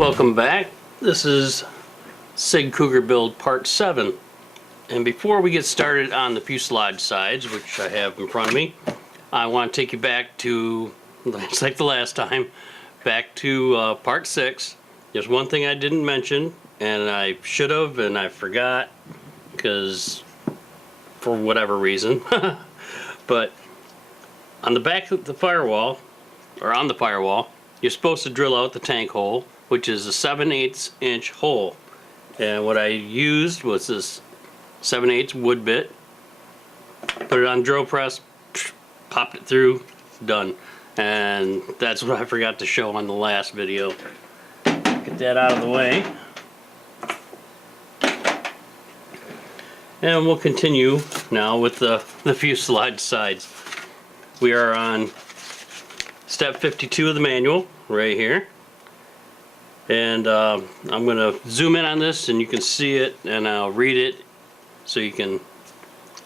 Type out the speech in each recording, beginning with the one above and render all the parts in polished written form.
Welcome back. This is SIG Cougar build part 7. And before we get started on the fuselage sides, which I have in front of me, I want to take you back to, it's like the last time, back to part 6. There's one thing I didn't mention, and I should have, and I forgot, because for whatever reason. But on the back of the firewall, or on the firewall, you're supposed to drill out the tank hole, which is a 7/8 inch hole. And what I used was this 7/8 wood bit. Put it on drill press, popped it through, done. And that's what I forgot to show on the last video. Get that out of the way. And we'll continue now with the fuselage sides. We are on step 52 of the manual, right here. And I'm going to zoom in on this and you can see it, and I'll read it so you can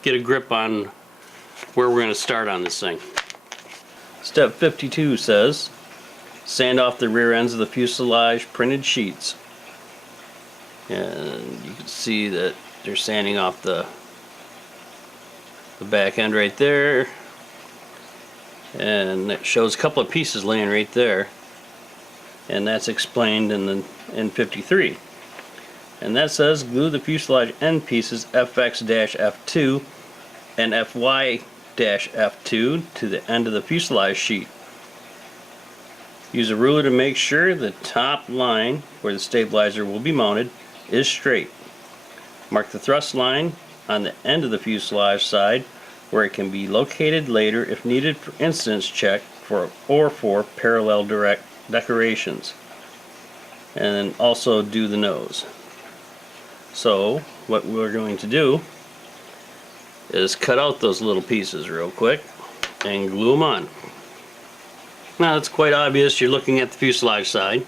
get a grip on where we're going to start on this thing. Step 52 says, sand off the rear ends of the fuselage printed sheets. And you can see that they're sanding off the back end right there. And it shows a couple of pieces laying right there. And that's explained in 53. And that says glue the fuselage end pieces FX-F2 and FY-F2 to the end of the fuselage sheet. Use a ruler to make sure the top line where the stabilizer will be mounted is straight. Mark the thrust line on the end of the fuselage side where it can be located later if needed for incidence check for parallel decorations. And then also do the nose. So what we're going to do is cut out those little pieces real quick and glue them on. Now it's quite obvious you're looking at the fuselage side,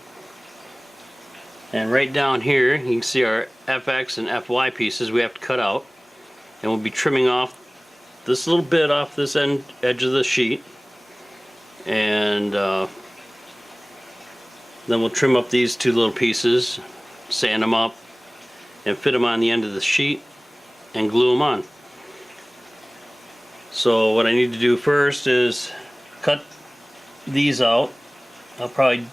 and right down here you can see our FX and FY pieces we have to cut out, and we'll be trimming off this little bit off this edge of the sheet, and then we'll trim up these two little pieces, sand them up, and fit them on the end of the sheet and glue them on. So what I need to do first is cut these out. I'll probably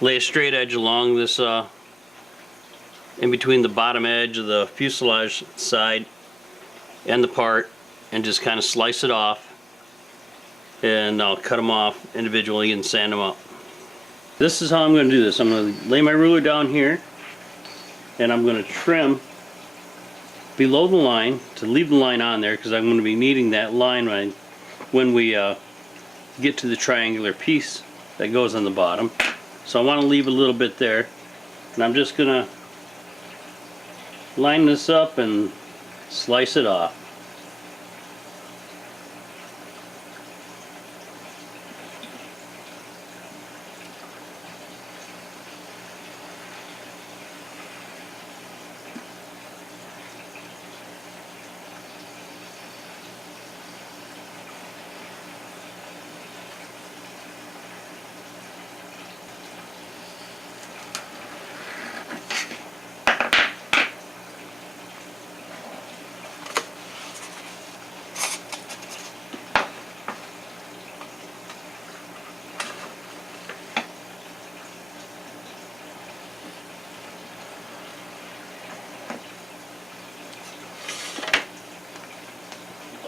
lay a straight edge along this in between the bottom edge of the fuselage side and the part, and just kind of slice it off, and I'll cut them off individually and sand them up. This is how I'm going to do this. I'm going to lay my ruler down here, and I'm going to trim below the line to leave the line on there, because I'm going to be needing that line when we get to the triangular piece that goes on the bottom. So I want to leave a little bit there, and I'm just going to line this up and slice it off.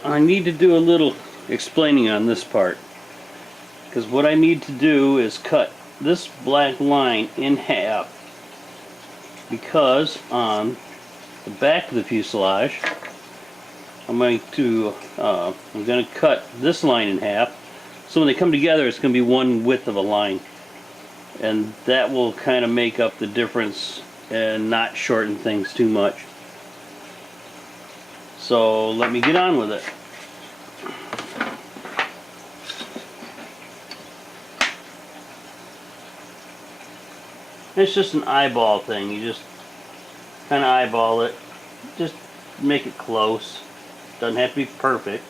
I need to do a little explaining on this part, because what I need to do is cut this black line in half, because on the back of the fuselage I'm going to cut this line in half, so when they come together it's going to be one width of a line, and that will kind of make up the difference and not shorten things too much. So let me get on with it. It's just an eyeball thing. You just kind of eyeball it. Just make it close. Doesn't have to be perfect.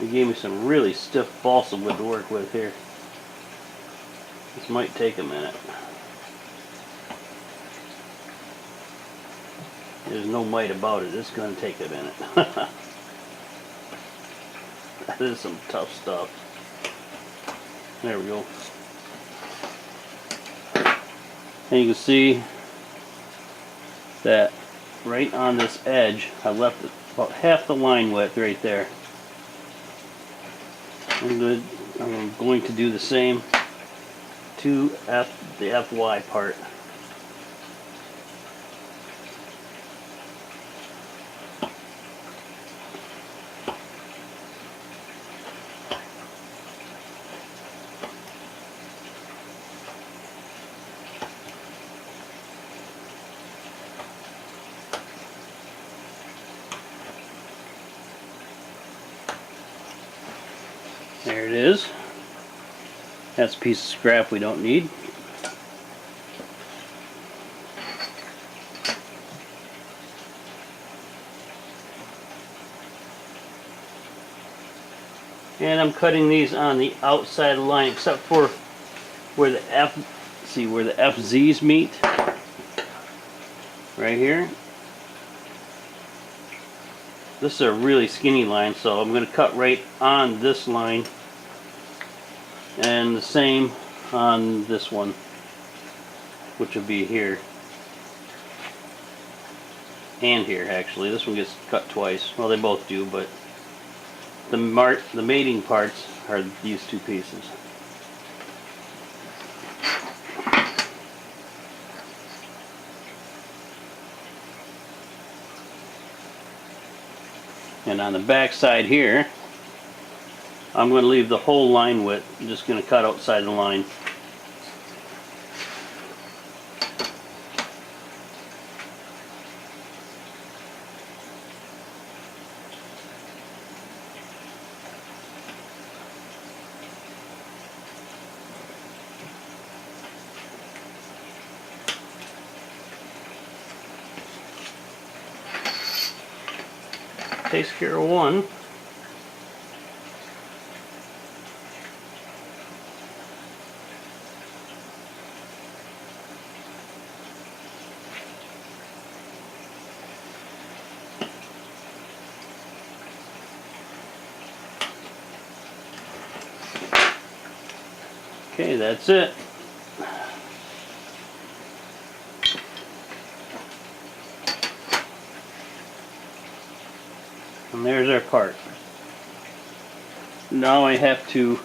They gave me some really stiff balsa wood to work with here. This might take a minute. There's no might about it. It's going to take a minute. That is some tough stuff. There we go. And you can see that right on this edge, I left about half the line width right there. I'm going to do the same to the FY part. There it is. That's a piece of scrap we don't need. And I'm cutting these on the outside of the line, except for where the where the FZs meet. Right here. This is a really skinny line, so I'm going to cut right on this line, and the same on this one, which will be here and here. Actually, this one gets cut twice. Well, they both do, but the mating parts are these two pieces. And on the back side here, I'm going to leave the whole line width. I'm just going to cut outside the line. Takes care of one. Okay, that's it. And there's our part. Now I have to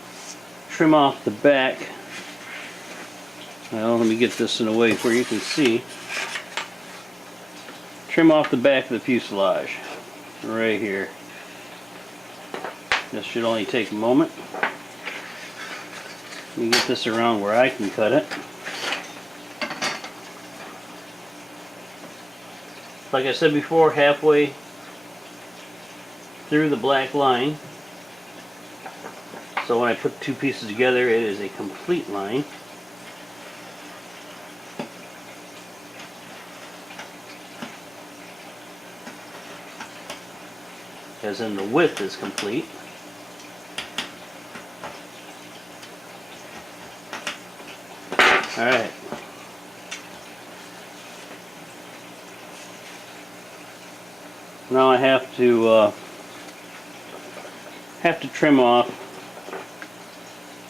trim off the back. Well, let me get this in a way where you can see. Trim off the back of the fuselage. Right here. This should only take a moment. Let me get this around where I can cut it. Like I said before, halfway through the black line. So when I put two pieces together, it is a complete line. As in the width is complete. Alright. Now I have to trim off.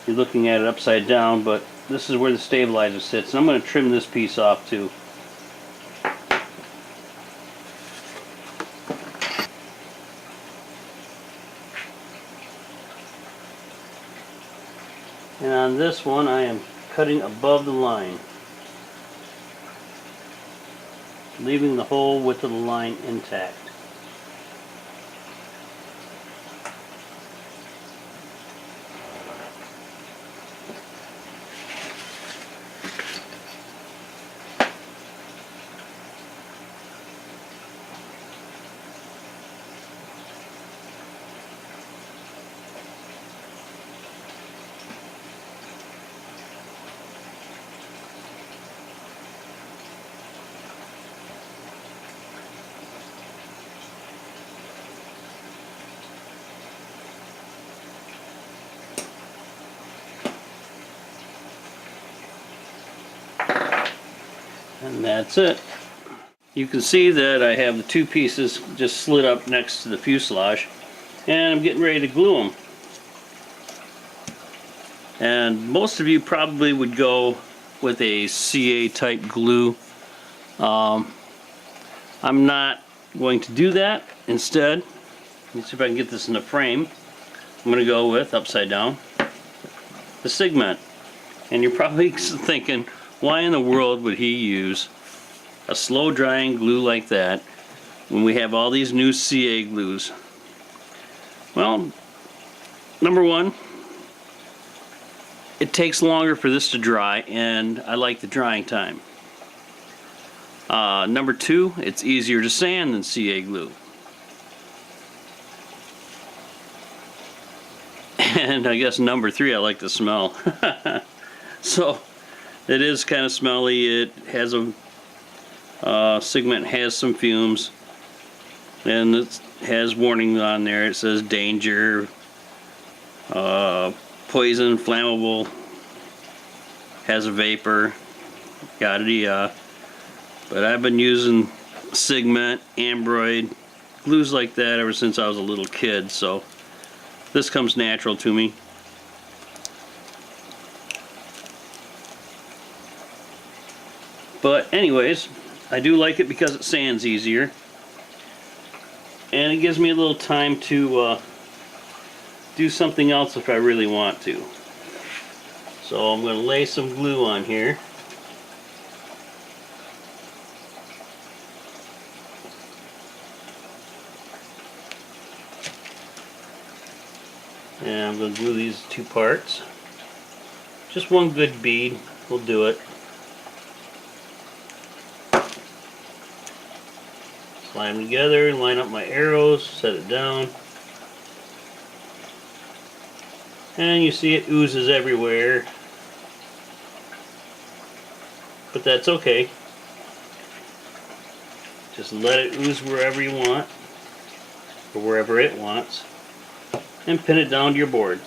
You're looking at it upside down, but this is where the stabilizer sits. And I'm going to trim this piece off too. And on this one, I am cutting above the line, leaving the whole width of the line intact. And that's it. You can see that I have the two pieces just slid up next to the fuselage, and I'm getting ready to glue them. And most of you probably would go with a CA type glue. I'm not going to do that. Instead, let me see if I can get this in the frame. I'm going to go with, upside down, the SIG. And you're probably thinking, why in the world would he use a slow drying glue like that when we have all these new CA glues? Well, number one, it takes longer for this to dry, and I like the drying time. Number two, it's easier to sand than CA glue. And I guess number three, I like the smell. So it is kind of smelly. It has a SIG has some fumes, and it has warnings on there. It says danger, poison, flammable, has a vapor, yada. But I've been using SIG, Ambroid, glues like that ever since I was a little kid, so this comes natural to me. But anyways, I do like it because it sands easier, and it gives me a little time to do something else if I really want to. So I'm going to lay some glue on here. And I'm going to glue these two parts. Just one good bead will do it. Slide them together, line up my arrows, set it down. And you see it oozes everywhere. But that's okay. Just let it ooze wherever you want, or wherever it wants, and pin it down to your board.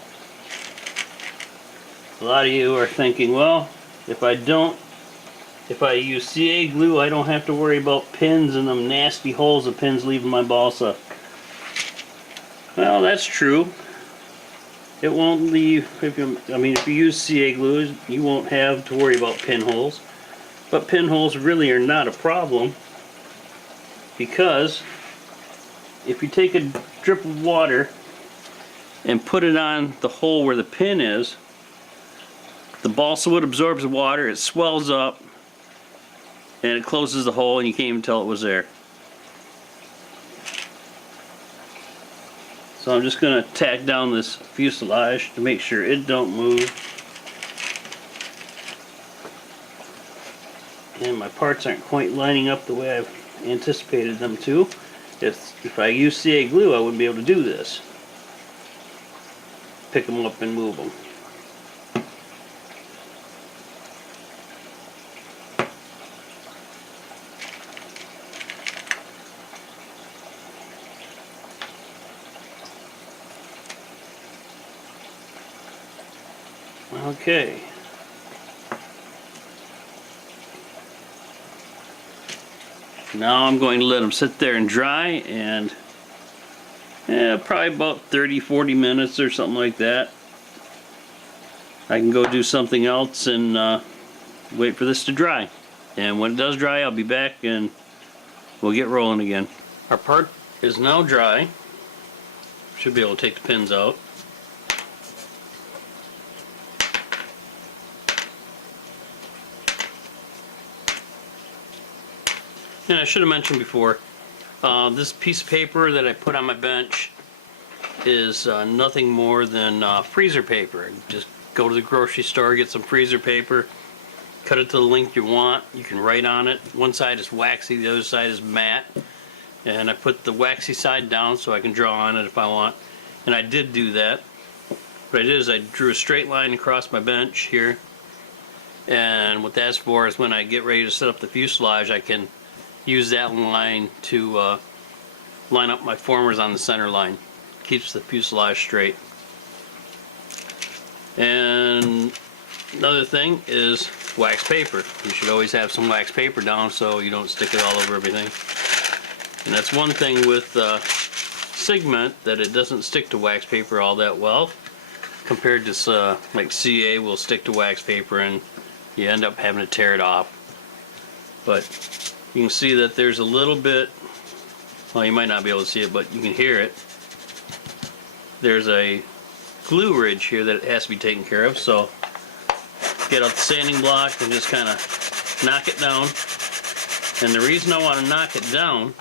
A lot of you are thinking, well, if I use CA glue, I don't have to worry about pins and them nasty holes of pins leaving my balsa. Well, that's true. It won't leave, if you use CA glue, you won't have to worry about pinholes. But pinholes really are not a problem, because if you take a drip of water and put it on the hole where the pin is, the balsa wood absorbs the water, it swells up, and it closes the hole, and you can't even tell it was there. So I'm just going to tack down this fuselage to make sure it don't move. And my parts aren't quite lining up the way I've anticipated them to. If I use CA glue, I wouldn't be able to do this. Pick them up and move them. Okay. Now I'm going to let them sit there and dry, and probably about 30-40 minutes or something like that. I can go do something else and wait for this to dry. And when it does dry, I'll be back and we'll get rolling again. Our part is now dry. Should be able to take the pins out. And I should have mentioned before, this piece of paper that I put on my bench is nothing more than freezer paper. Just go to the grocery store, get some freezer paper, cut it to the length you want. You can write on it. One side is waxy, the other side is matte. And I put the waxy side down so I can draw on it if I want. And I did do that. What I did is I drew a straight line across my bench here. And what that's for is when I get ready to set up the fuselage, I can use that line to line up my formers on the center line. Keeps the fuselage straight. And Another thing is wax paper. You should always have some wax paper down so you don't stick it all over everything. And that's one thing with Sigma, that it doesn't stick to wax paper all that well, compared to like CA will stick to wax paper and you end up having to tear it off. But you can see that there's a little bit, well, you might not be able to see it, but you can hear it. There's a glue ridge here that has to be taken care of, so get out the sanding block and just kind of knock it down. And the reason I want to knock it down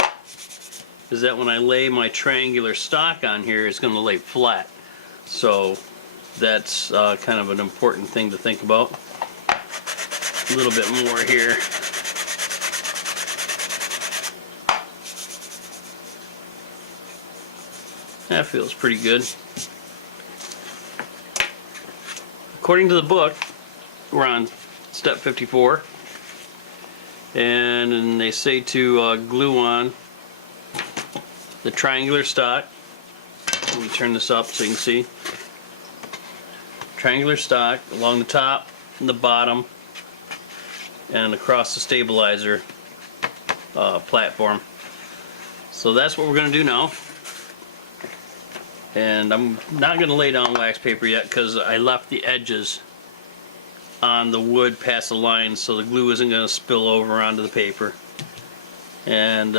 is that when I lay my triangular stock on here, it's going to lay flat. So that's kind of an important thing to think about. A little bit more here. That feels pretty good. According to the book, we're on step 54, and they say to glue on the triangular stock. Let me turn this up so you can see. Triangular stock along the top and the bottom and across the stabilizer platform. So that's what we're going to do now. And I'm not going to lay down wax paper yet because I left the edges on the wood past the line so the glue isn't going to spill over onto the paper. And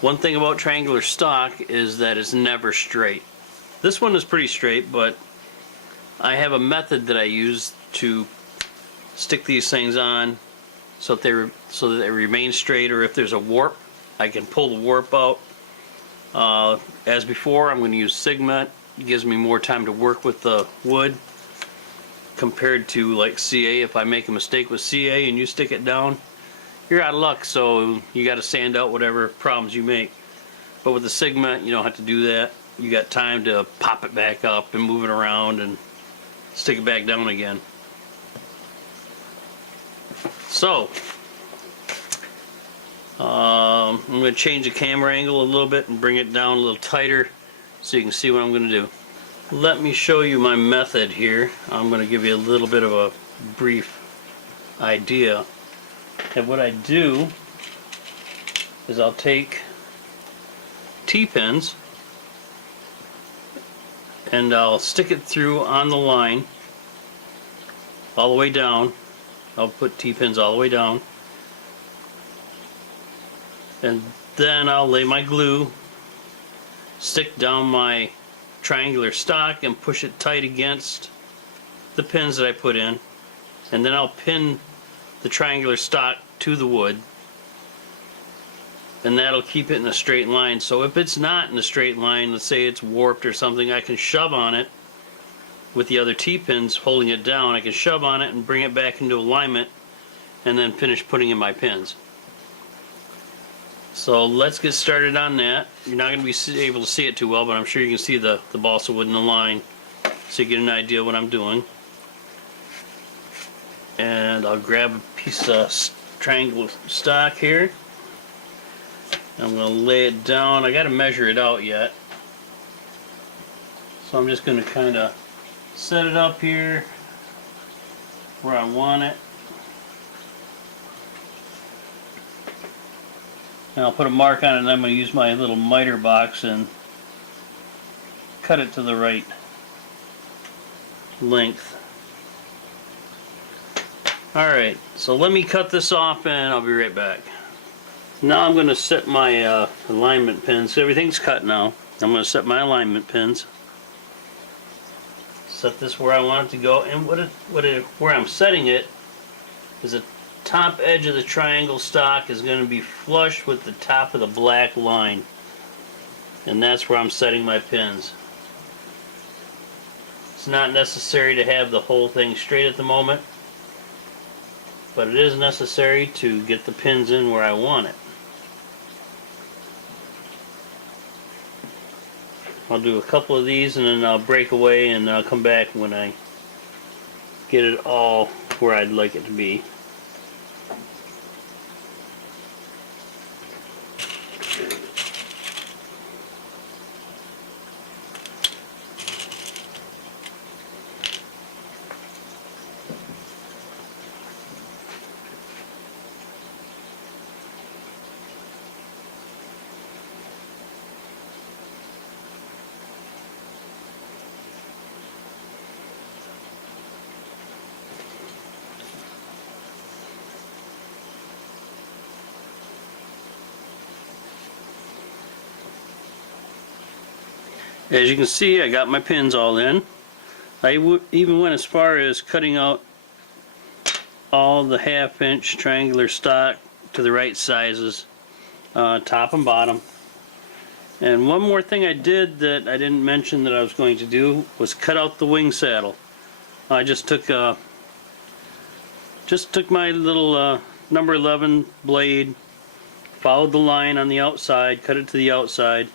one thing about triangular stock is that it's never straight. This one is pretty straight, but I have a method that I use to stick these things on so that they remain straight, or if there's a warp, I can pull the warp out. As before, I'm going to use Sigma. It gives me more time to work with the wood compared to like CA. If I make a mistake with CA and you stick it down, you're out of luck, so you got to sand out whatever problems you make. But with the Sigma, you don't have to do that. You got time to pop it back up and move it around and stick it back down again. So I'm going to change the camera angle a little bit and bring it down a little tighter so you can see what I'm going to do. Let me show you my method here. I'm going to give you a little bit of a brief idea. And what I do is I'll take T-pins and I'll stick it through on the line all the way down. I'll put T-pins all the way down. And then I'll lay my glue, stick down my triangular stock and push it tight against the pins that I put in, and then I'll pin the triangular stock to the wood, and that'll keep it in a straight line. So if it's not in a straight line, let's say it's warped or something, I can shove on it with the other T-pins holding it down. I can shove on it and bring it back into alignment and then finish putting in my pins. So let's get started on that. You're not going to be able to see it too well, but I'm sure you can see the balsa wood in the line, so you get an idea of what I'm doing. And I'll grab a piece of triangle stock here. I'm going to lay it down. I got to measure it out yet, so I'm just going to kind of set it up here where I want it. And I'll put a mark on it, and I'm going to use my little miter box and cut it to the right length. Alright, so let me cut this off and I'll be right back. Now I'm going to set my alignment pins. So everything's cut now. I'm going to set my alignment pins. Set this where I want it to go, and where I'm setting it is the top edge of the triangle stock is going to be flush with the top of the black line, and that's where I'm setting my pins. It's not necessary to have the whole thing straight at the moment, but it is necessary to get the pins in where I want it. I'll do a couple of these and then I'll break away, and I'll come back when I get it all where I'd like it to be. As you can see, I got my pins all in. I even went as far as cutting out all the 1/2 inch triangular stock to the right sizes, top and bottom. And one more thing I did that I didn't mention that I was going to do was cut out the wing saddle. I just took my little number 11 blade, followed the line on the outside, cut it to the outside,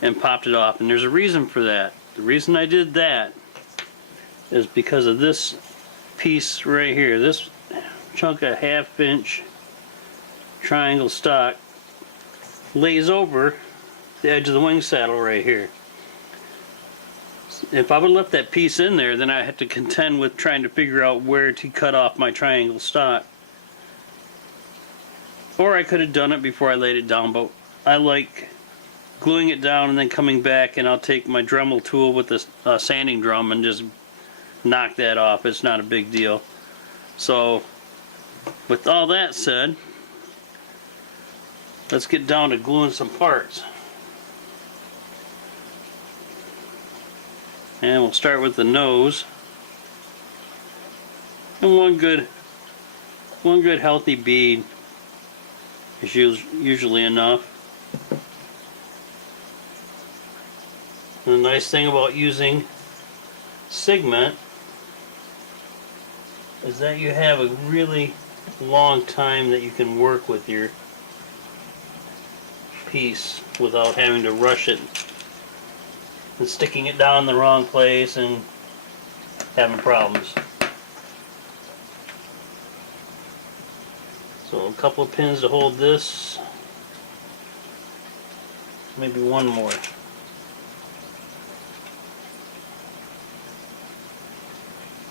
and popped it off. And there's a reason for that. The reason I did that is because of this piece right here. This chunk of 1/2 inch triangle stock lays over the edge of the wing saddle right here. If I would have left that piece in there, then I had to contend with trying to figure out where to cut off my triangle stock. Or I could have done it before I laid it down, but I like gluing it down and then coming back, and I'll take my Dremel tool with the sanding drum and just knock that off. It's not a big deal. So with all that said, let's get down to gluing some parts. And we'll start with the nose. And one good healthy bead is usually enough. And the nice thing about using Sigma is that you have a really long time that you can work with your piece without having to rush it and sticking it down in the wrong place and having problems. So a couple of pins to hold this, maybe one more.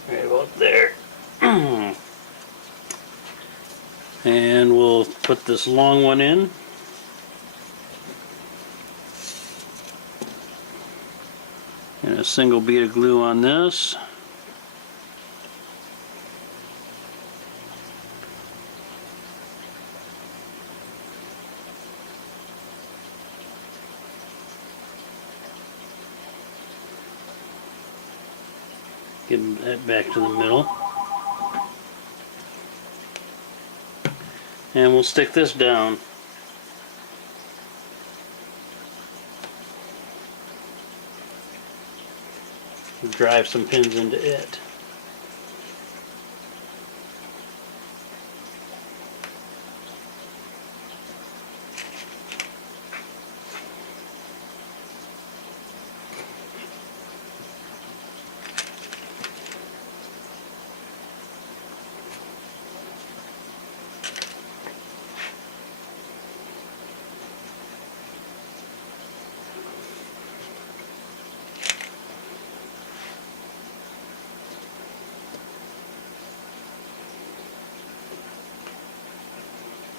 Right about there. And we'll put this long one in. And a single bead of glue on this. Get that back to the middle. And we'll stick this down. Drive some pins into it.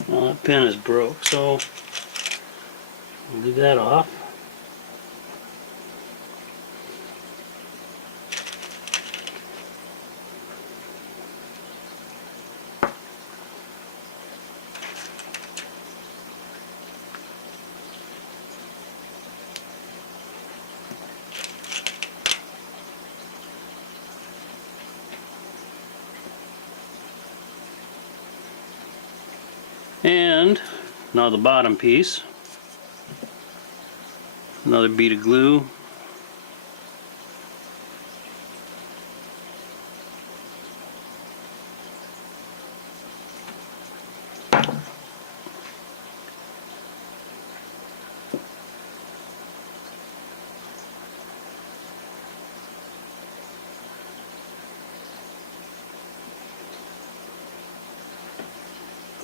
Well, that pin is broke, so we'll leave that off. And now the bottom piece, another bead of glue,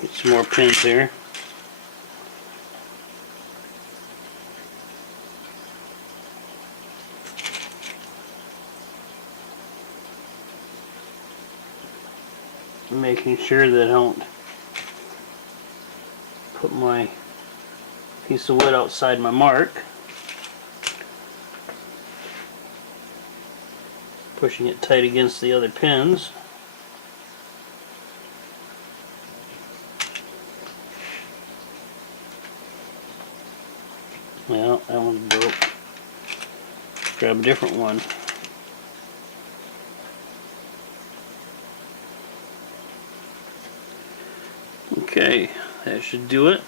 get some more pins here. Making sure that I don't put my piece of wood outside my mark. Pushing it tight against the other pins. Well, that one's broke. grab a different one. Okay, that should do it.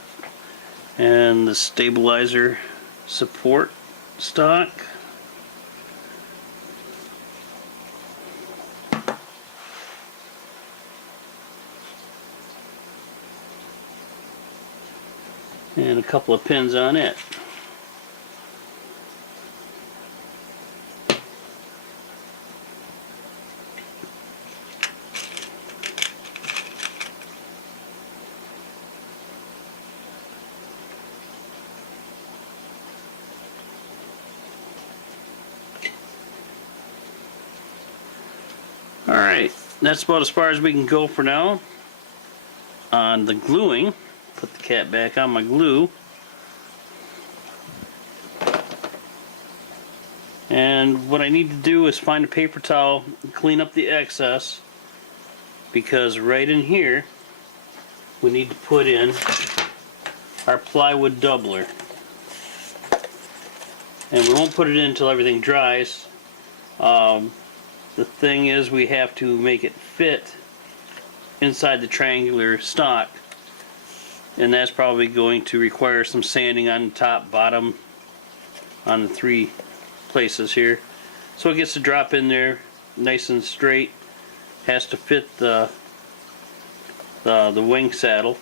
And the stabilizer support stock. And a couple of pins on it. Alright, that's about as far as we can go for now on the gluing. Put the cap back on my glue. And what I need to do is find a paper towel and clean up the excess, because right in here we need to put in our plywood doubler. And we won't put it in until everything dries. The thing is, we have to make it fit inside the triangular stock, and that's probably going to require some sanding on the top, bottom, on the 3 places here, so it gets to drop in there nice and straight. Has to fit the wing saddle,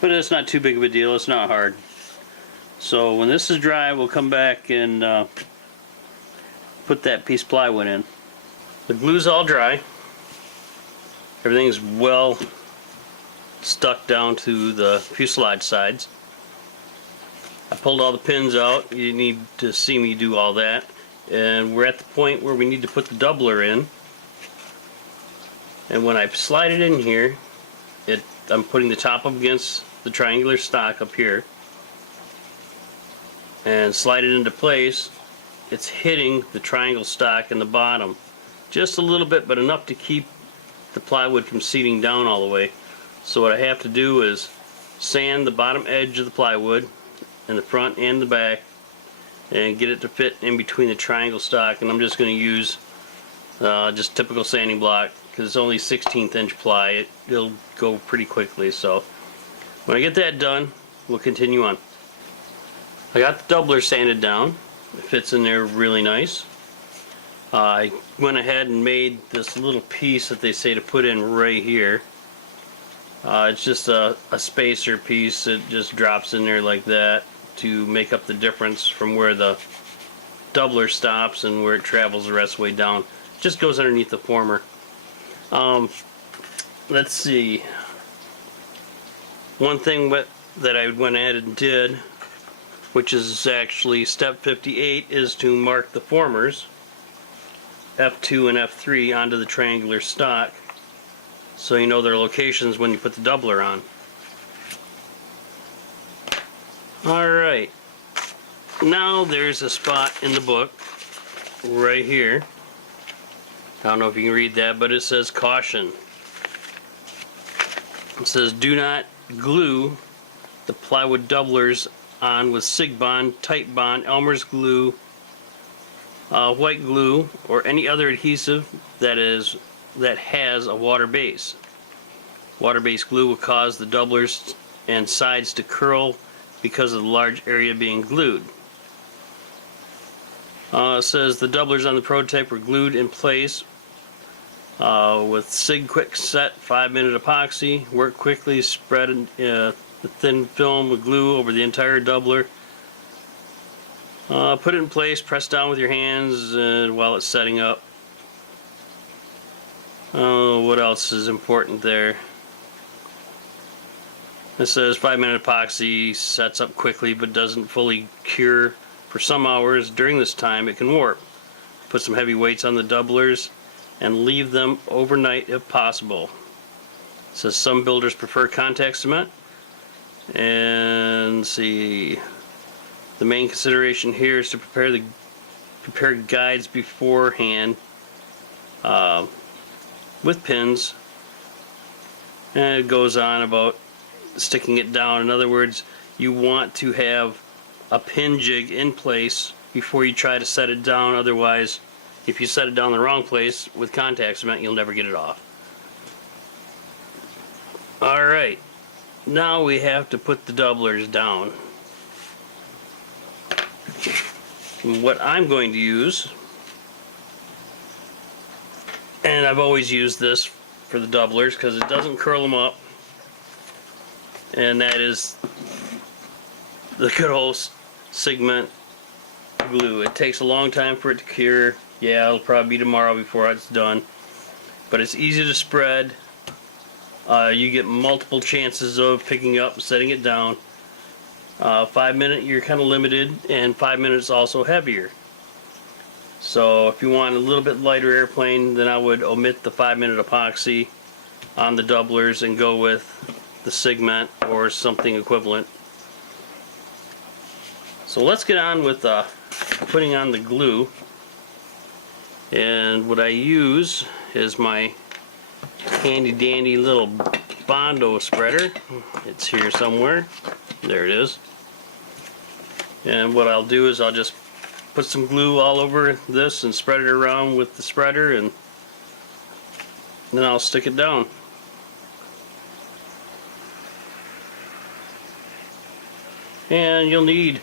but it's not too big of a deal. It's not hard. So when this is dry, we'll come back and put that piece of plywood in. The glue's all dry. Everything's well stuck down to the fuselage sides. I pulled all the pins out. You need to see me do all that. And we're at the point where we need to put the doubler in. And when I slide it in here, I'm putting the top up against the triangular stock up here and slide it into place. It's hitting the triangle stock in the bottom just a little bit, but enough to keep the plywood from seating down all the way. So what I have to do is sand the bottom edge of the plywood in the front and the back and get it to fit in between the triangle stock. And I'm just going to use just typical sanding block, because it's only 1/16 inch ply. It'll go pretty quickly. So when I get that done, we'll continue on. I got the doubler sanded down. It fits in there really nice. I went ahead and made this little piece that they say to put in right here. It's just a spacer piece. It just drops in there like that to make up the difference from where the doubler stops and where it travels the rest of the way down. It just goes underneath the former. Let's see. One thing that I went ahead and did, which is actually step 58, is to mark the formers F2 and F3 onto the triangular stock, so you know their locations when you put the doubler on. Alright, now there's a spot in the book right here. I don't know if you can read that, but it says caution. It says do not glue the plywood doublers on with SIG bond, tight bond, Elmer's glue, white glue, or any other adhesive that has a water base. Water-based glue will cause the doublers and sides to curl because of the large area being glued. It says the doublers on the prototype were glued in place with SIG Quick Set 5-minute epoxy. Work quickly, spread the thin film with glue over the entire doubler. Put it in place, press down with your hands while it's setting up. What else is important there? It says 5-minute epoxy sets up quickly but doesn't fully cure for some hours. During this time it can warp. Put some heavy weights on the doublers and leave them overnight if possible. It says some builders prefer contact cement. And see, the main consideration here is to prepare guides beforehand with pins. And it goes on about sticking it down. In other words, you want to have a pin jig in place before you try to set it down. Otherwise, if you set it down the wrong place with contact cement, you'll never get it off. Alright, now we have to put the doublers down. And what I'm going to use, and I've always used this for the doublers because it doesn't curl them up, and that is the good old SIG glue. It takes a long time for it to cure. Yeah, it'll probably be tomorrow before it's done, but it's easy to spread. You get multiple chances of picking up and setting it down. 5 minute you're kind of limited, and 5 minutes also heavier. So if you want a little bit lighter airplane, then I would omit the 5 minute epoxy on the doublers and go with the SIG or something equivalent. So let's get on with putting on the glue. And what I use is my handy dandy little Bondo spreader. It's here somewhere. There it is. And what I'll do is I'll just put some glue all over this and spread it around with the spreader, and then I'll stick it down. And you'll need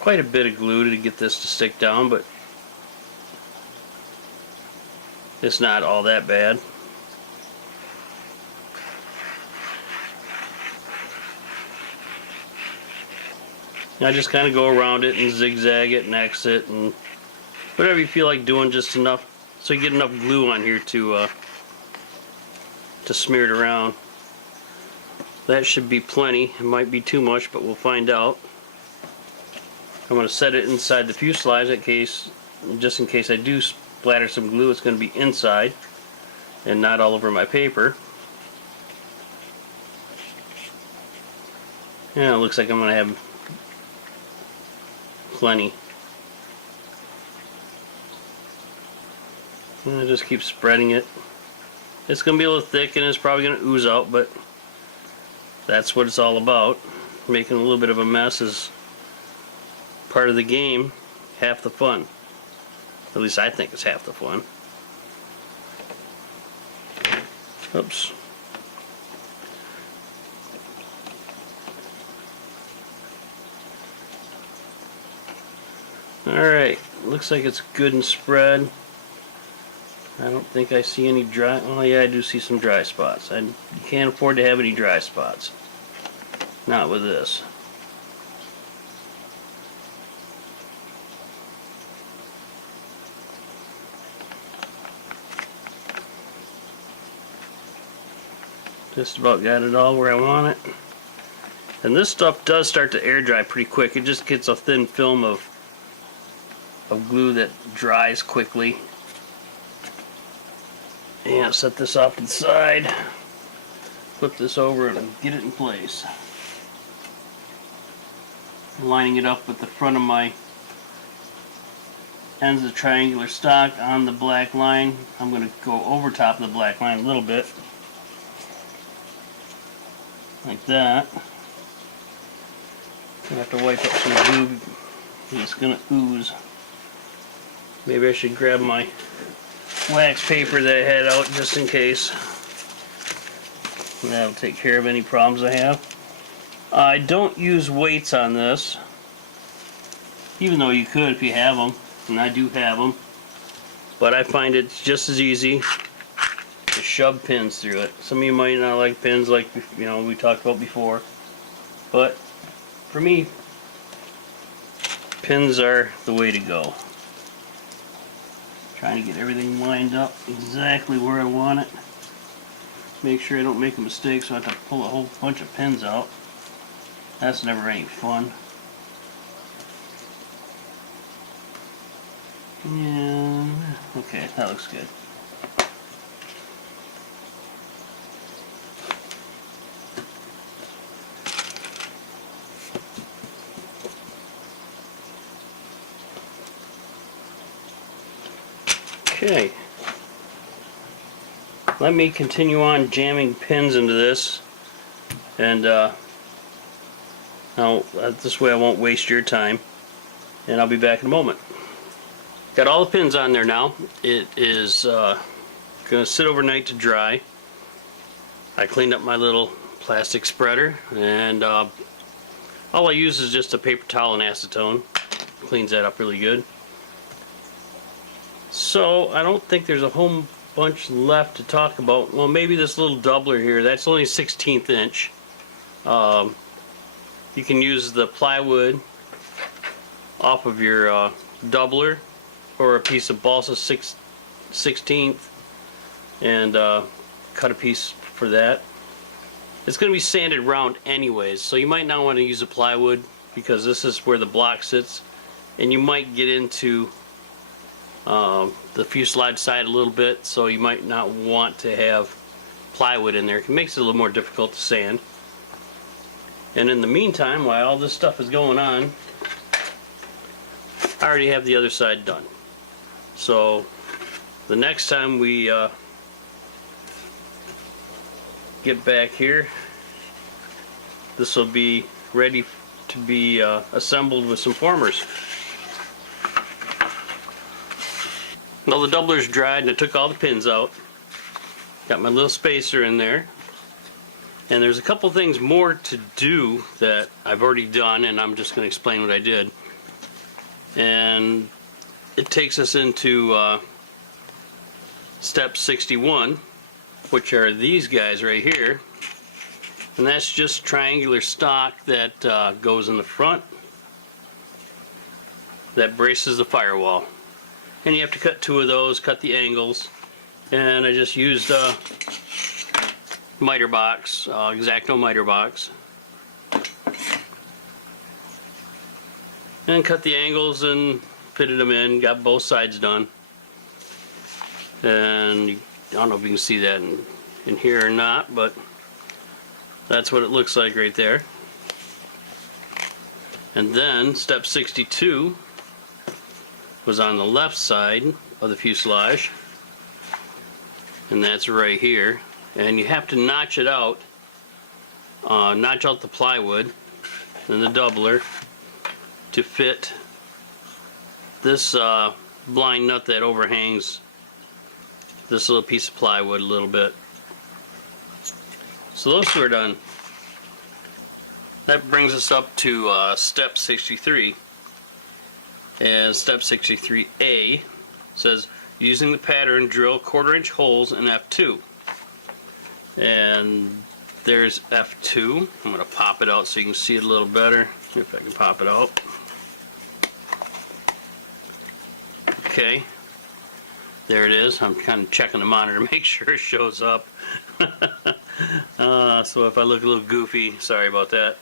quite a bit of glue to get this to stick down, but it's not all that bad. I just kind of go around it and zigzag it and X it and whatever you feel like doing, just enough so you get enough glue on here to smear it around. That should be plenty. It might be too much, but we'll find out. I'm going to set it inside the fuselage just in case I do splatter some glue. It's going to be inside and not all over my paper. Yeah, it looks like I'm going to have plenty. And I just keep spreading it. It's going to be a little thick and it's probably going to ooze out, but that's what it's all about. Making a little bit of a mess is part of the game, half the fun. At least I think it's half the fun. Oops. Alright, looks like it's good and spread. I don't think I see any dry. Oh yeah, I do see some dry spots. I can't afford to have any dry spots. Not with this. Just about got it all where I want it. And this stuff does start to air dry pretty quick. It just gets a thin film of glue that dries quickly. And set this off to the side. Flip this over and get it in place. Lining it up with the front of my ends of triangular stock on the black line. I'm going to go over top of the black line a little bit. Like that. I have to wipe up some glue. It's going to ooze. Maybe I should grab my wax paper that I had out just in case. That'll take care of any problems I have. I don't use weights on this, even though you could if you have them, and I do have them. But I find it's just as easy to shove pins through it. Some of you might not like pins, like we talked about before, but for me, pins are the way to go. Trying to get everything lined up exactly where I want it. Make sure I don't make a mistake, so I have to pull a whole bunch of pins out. That's never any fun. And okay, that looks good. Okay, let me continue on jamming pins into this, and Now, this way I won't waste your time, and I'll be back in a moment. Got all the pins on there now. It is going to sit overnight to dry. I cleaned up my little plastic spreader, and all I use is just a paper towel and acetone. Cleans that up really good. So I don't think there's a whole bunch left to talk about. Well, maybe this little doubler here, that's only 1/16 inch. You can use the plywood off of your doubler or a piece of balsa 16th and cut a piece for that. It's going to be sanded round anyways, so you might not want to use a plywood because this is where the block sits, and you might get into the fuselage side a little bit, so you might not want to have plywood in there. It makes it a little more difficult to sand. And in the meantime, while all this stuff is going on, I already have the other side done. So the next time we get back here, this will be ready to be assembled with some formers. Well, the doubler's dried and I took all the pins out. Got my little spacer in there. And there's a couple things more to do that I've already done, and I'm just going to explain what I did. And it takes us into step 61, which are these guys right here. And that's just triangular stock that goes in the front that braces the firewall. And you have to cut 2 of those, cut the angles. And I just used miter box, X-Acto miter box, and cut the angles and fitted them in. Got both sides done, and I don't know if you can see that in here or not, but that's what it looks like right there. And then step 62 was on the left side of the fuselage, and that's right here. And you have to notch it out, notch out the plywood and the doubler to fit this blind nut that overhangs this little piece of plywood a little bit. So those 2 are done. That brings us up to step 63. And step 63A says, using the pattern, drill 1/4 inch holes in F2. And there's F2. I'm going to pop it out so you can see it a little better, if I can pop it out. Okay, there it is. I'm kind of checking the monitor to make sure it shows up. So if I look a little goofy, sorry about that.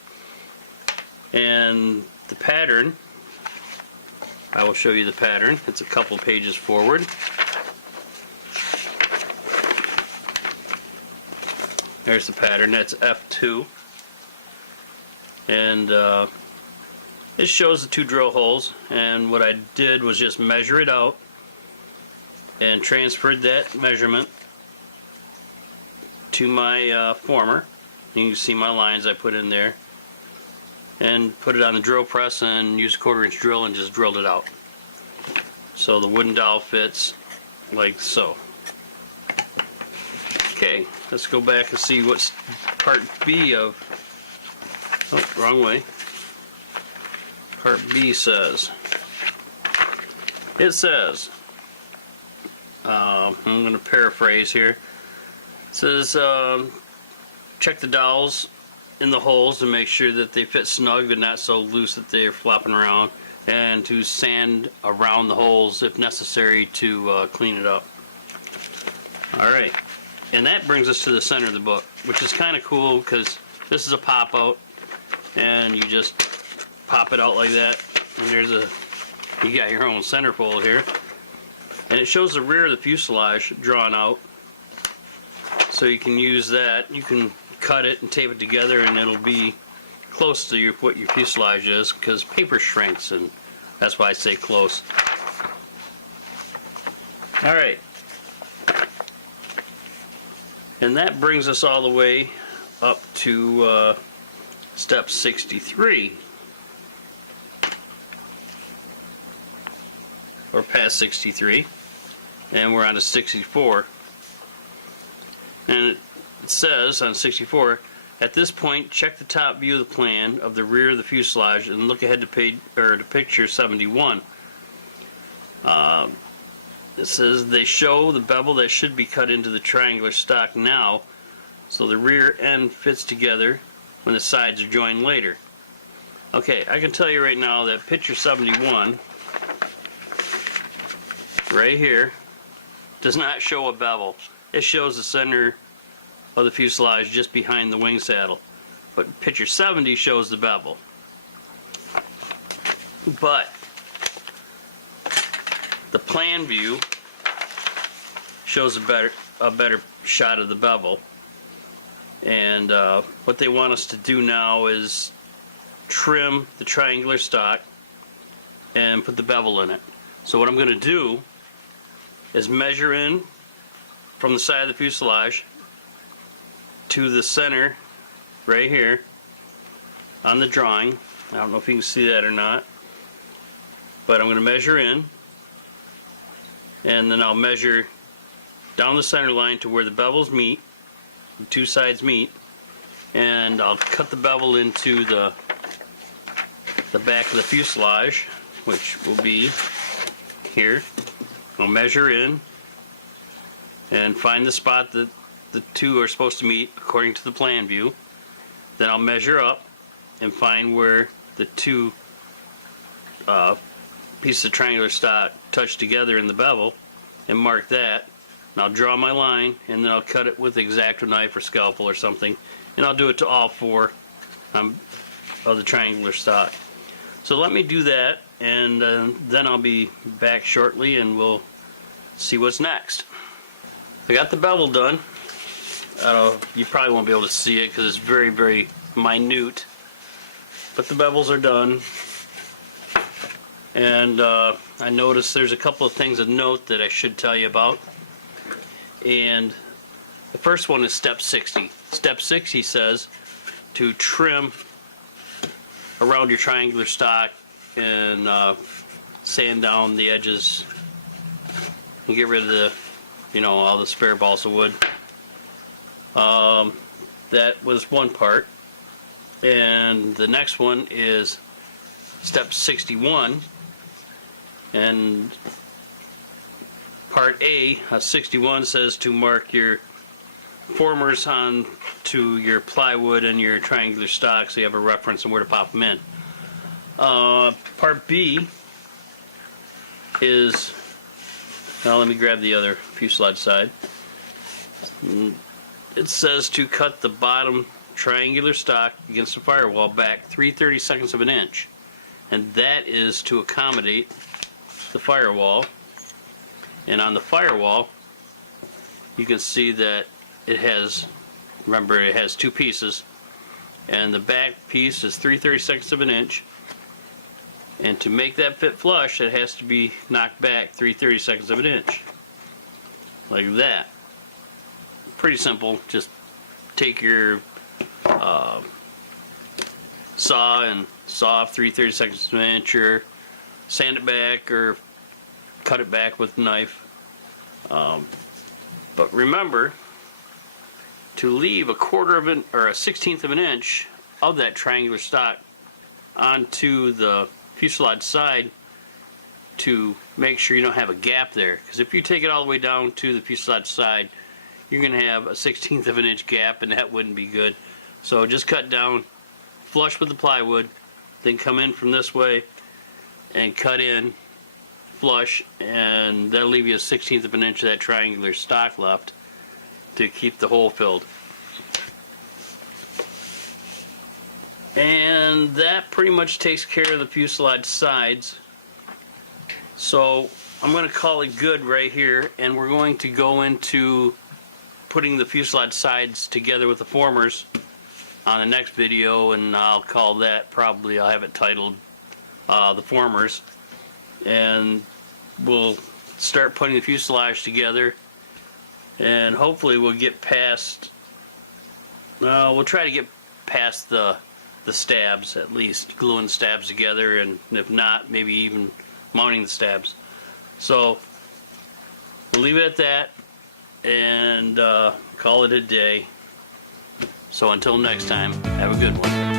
And the pattern, I will show you the pattern. It's a couple pages forward. There's the pattern. That's F2, and it shows the 2 drill holes. And what I did was just measure it out and transferred that measurement to my former. You can see my lines I put in there, and put it on the drill press and used a 1/4 inch drill and just drilled it out. So the wooden dowel fits like so. Okay, let's go back and see what's part B of, oh, wrong way. Part B says, it says, I'm going to paraphrase here. It says, check the dowels in the holes to make sure that they fit snug but not so loose that they're flopping around, and to sand around the holes if necessary to clean it up. Alright. And that brings us to the center of the book, which is kind of cool because this is a pop out, and you just pop it out like that, and you got your own centerfold here, and it shows the rear of the fuselage drawn out, so you can use that. You can cut it and tape it together, and it'll be close to what your fuselage is, because paper shrinks, and that's why I say close. All right. And that brings us all the way up to step 63, or past 63, and we're on to 64. And it says on 64, at this point, check the top view of the plan of the rear of the fuselage and look ahead to picture 71. It says they show the bevel that should be cut into the triangular stock now, so the rear end fits together when the sides are joined later. Okay, I can tell you right now that picture 71, right here, does not show a bevel. It shows the center of the fuselage just behind the wing saddle. But picture 70 shows the bevel. But the plan view shows a better shot of the bevel. And what they want us to do now is trim the triangular stock and put the bevel in it. So what I'm going to do is measure in from the side of the fuselage to the center right here on the drawing. I don't know if you can see that or not, but I'm going to measure in, and then I'll measure down the center line to where the bevels meet, the two sides meet, and I'll cut the bevel into the back of the fuselage, which will be here. I'll measure in and find the spot that the two are supposed to meet according to the plan view. Then I'll measure up and find where the two pieces of triangular stock touch together in the bevel and mark that. And I'll draw my line, and then I'll cut it with an X-Acto knife or scalpel or something, and I'll do it to all four of the triangular stock. So let me do that, and then I'll be back shortly and we'll see what's next. I got the bevel done. You probably won't be able to see it because it's very, very minute, but the bevels are done. And I noticed there's a couple of things of note that I should tell you about. And the first one is step 60. Step 60 says to trim around your triangular stock and sand down the edges and get rid of the, all the spare balsa wood. That was one part. And the next one is step 61. And part A, 61, says to mark your formers on to your plywood and your triangular stock so you have a reference on where to pop them in. Part B is, now let me grab the other fuselage side. It says to cut the bottom triangular stock against the firewall back 3/32 of an inch, and that is to accommodate the firewall. And on the firewall, you can see that it has, remember, it has two pieces, and the back piece is 3/32 of an inch, and to make that fit flush, it has to be knocked back 3/32 of an inch, like that. Pretty simple. Just take your saw and saw off 3/32 of an inch, or sand it back, or cut it back with a knife. But remember to leave a 1/4 of an or a 1/16 of an inch of that triangular stock onto the fuselage side to make sure you don't have a gap there, because if you take it all the way down to the fuselage side, you're going to have a 1/16 of an inch gap, and that wouldn't be good. So just cut down flush with the plywood, then come in from this way and cut in flush, and that'll leave you a 1/16 of an inch of that triangular stock left to keep the hole filled. And that pretty much takes care of the fuselage sides. So I'm going to call it good right here, and we're going to go into putting the fuselage sides together with the formers on the next video, and I'll call that, probably I'll have it titled the formers, and we'll start putting the fuselage together, and hopefully we'll get past, we'll try to get past the the stabs, at least gluing the stabs together, and if not, maybe even mounting the stabs. So we'll leave it at that and call it a day. So until next time, have a good one.